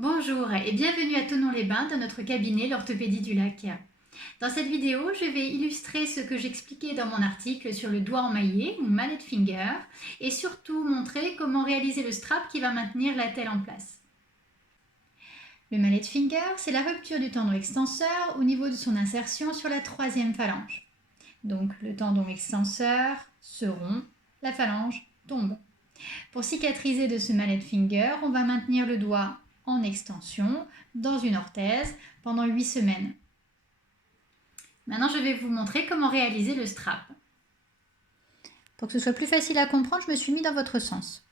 Bonjour et bienvenue à Thonon-les-Bains dans notre cabinet l'orthopédie du lac. Dans cette vidéo, je vais illustrer ce que j'expliquais dans mon article sur le doigt emmaillé ou mallet finger et surtout montrer comment réaliser le strap qui va maintenir l'attelle en place. Le mallet finger, c'est la rupture du tendon extenseur au niveau de son insertion sur la troisième phalange. Donc le tendon extenseur se rompt, la phalange tombe. Pour cicatriser de ce mallet finger, on va maintenir le doigt en extension dans une orthèse pendant 8 semaines. Maintenant, je vais vous montrer comment réaliser le strap. Pour que ce soit plus facile à comprendre, je me suis mis dans votre sens.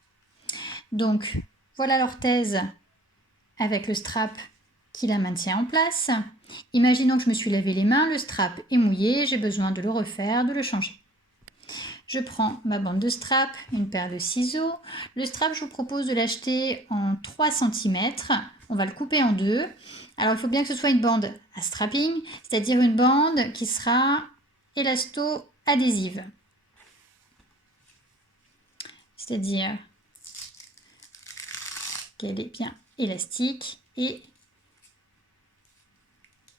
Donc, voilà l'orthèse avec le strap qui la maintient en place. Imaginons que je me suis lavé les mains, le strap est mouillé, j'ai besoin de le refaire, de le changer. Je prends ma bande de strap, une paire de ciseaux. Le strap, je vous propose de l'acheter en 3 cm. On va le couper en deux. Alors, il faut bien que ce soit une bande à strapping, c'est-à-dire une bande qui sera élasto-adhésive. C'est-à-dire qu'elle est bien élastique et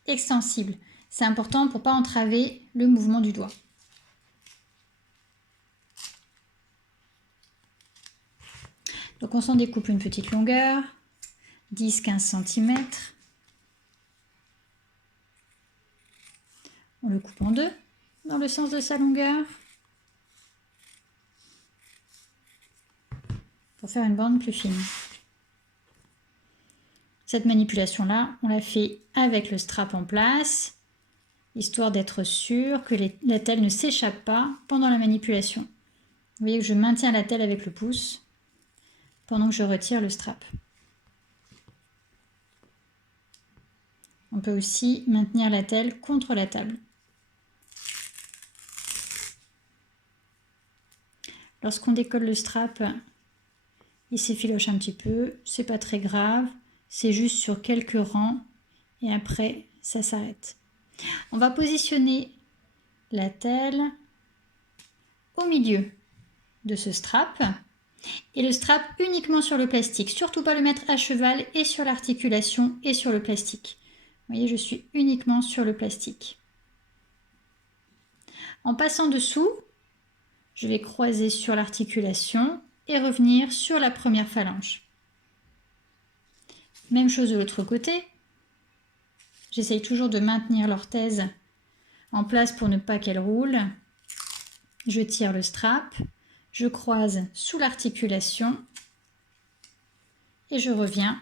extensible. C'est important pour ne pas entraver le mouvement du doigt. Donc on s'en découpe une petite longueur, 10-15 cm. On le coupe en deux, dans le sens de sa longueur, pour faire une bande plus fine. Cette manipulation-là, on la fait avec le strap en place, histoire d'être sûr que l'attelle ne s'échappe pas pendant la manipulation. Vous voyez que je maintiens l'attelle avec le pouce pendant que je retire le strap. On peut aussi maintenir l'attelle contre la table. Lorsqu'on décolle le strap, il s'effiloche un petit peu, c'est pas très grave, c'est juste sur quelques rangs et après ça s'arrête. On va positionner l'attelle au milieu de ce strap et le strap uniquement sur le plastique, surtout pas le mettre à cheval et sur l'articulation et sur le plastique. Vous voyez, je suis uniquement sur le plastique. En passant dessous, je vais croiser sur l'articulation et revenir sur la première phalange. Même chose de l'autre côté. J'essaye toujours de maintenir l'orthèse en place pour ne pas qu'elle roule. Je tire le strap, je croise sous l'articulation et je reviens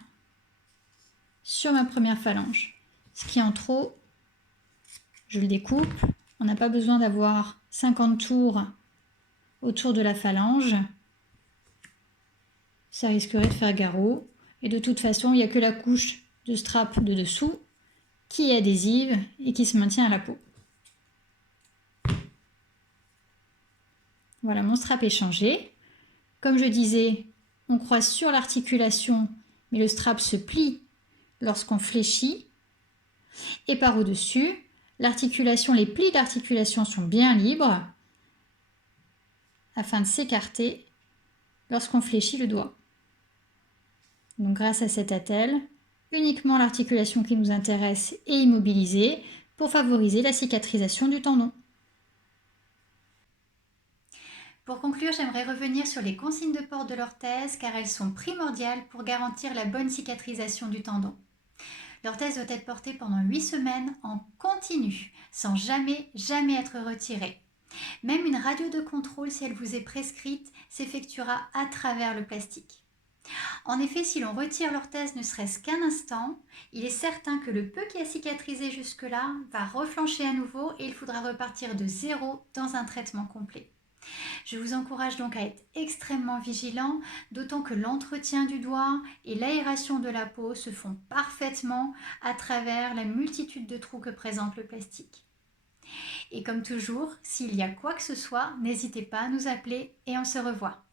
sur ma première phalange. Ce qui est en trop, je le découpe. On n'a pas besoin d'avoir 50 tours autour de la phalange. Ça risquerait de faire garrot. Et de toute façon, il n'y a que la couche de strap de dessous qui est adhésive et qui se maintient à la peau. Voilà, mon strap est changé. Comme je disais, on croise sur l'articulation, mais le strap se plie lorsqu'on fléchit. Et par au-dessus, les plis d'articulation sont bien libres afin de s'écarter lorsqu'on fléchit le doigt. Donc grâce à cette attelle, uniquement l'articulation qui nous intéresse est immobilisée pour favoriser la cicatrisation du tendon. Pour conclure, j'aimerais revenir sur les consignes de port de l'orthèse car elles sont primordiales pour garantir la bonne cicatrisation du tendon. L'orthèse doit être portée pendant 8 semaines en continu, sans jamais être retirée. Même une radio de contrôle, si elle vous est prescrite, s'effectuera à travers le plastique. En effet, si l'on retire l'orthèse ne serait-ce qu'un instant, il est certain que le peu qui a cicatrisé jusque-là va reflancher à nouveau et il faudra repartir de zéro dans un traitement complet. Je vous encourage donc à être extrêmement vigilant, d'autant que l'entretien du doigt et l'aération de la peau se font parfaitement à travers la multitude de trous que présente le plastique. Et comme toujours, s'il y a quoi que ce soit, n'hésitez pas à nous appeler et on se revoit.